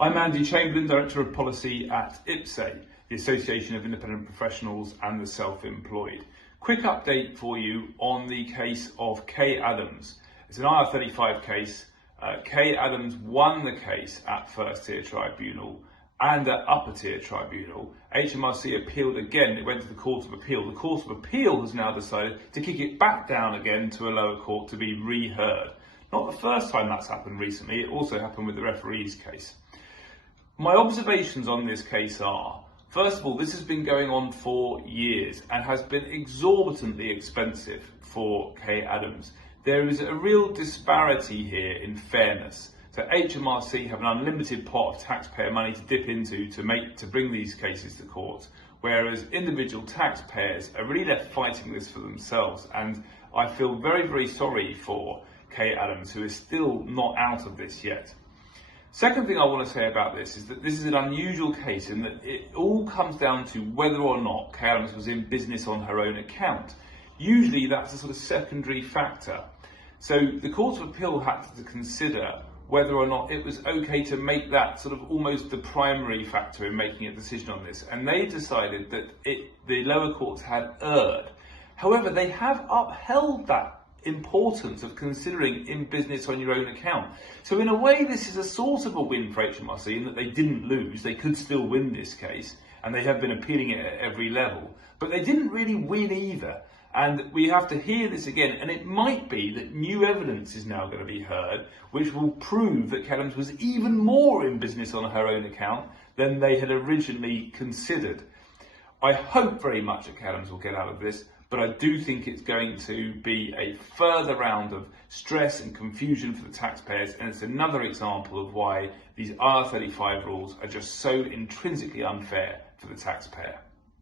I'm Andy Chamberlain, Director of Policy at IPSE, the Association of Independent Professionals and the Self-Employed. Quick update for you on the case of Kaye Adams. It's an IR35 case. Kaye Adams won the case at First Tier Tribunal and at Upper Tier Tribunal. HMRC appealed again. It went to the Court of Appeal. The Court of Appeal has now decided to kick it back down again to a lower court to be reheard. Not the first time that's happened recently. It also happened with the referees case. My observations on this case are, first of all, this has been going on for years and has been exorbitantly expensive for Kaye Adams. There is a real disparity here in fairness. So HMRC have an unlimited pot of taxpayer money to dip into to bring these cases to court, whereas individual taxpayers are really left fighting this for themselves. And I feel very, very sorry for Kaye Adams, who is still not out of this yet. Second thing I want to say about this is that this is an unusual case in that it all comes down to whether or not Kaye Adams was in business on her own account. Usually that's a sort of secondary factor. So the Court of Appeal had to consider whether or not it was okay to make that sort of almost the primary factor in making a decision on this. And they decided that the lower courts had erred. However, they have upheld that importance of considering in business on your own account. So in a way, this is a sort of a win for HMRC in that they didn't lose. They could still win this case, and they have been appealing it at every level. But they didn't really win either. And we have to hear this again, and it might be that new evidence is now going to be heard, which will prove that Kaye Adams was even more in business on her own account than they had originally considered. I hope very much that Kaye Adams will get out of this, but I do think it's going to be a further round of stress and confusion for the taxpayers, and it's another example of why these IR35 rules are just so intrinsically unfair for the taxpayer.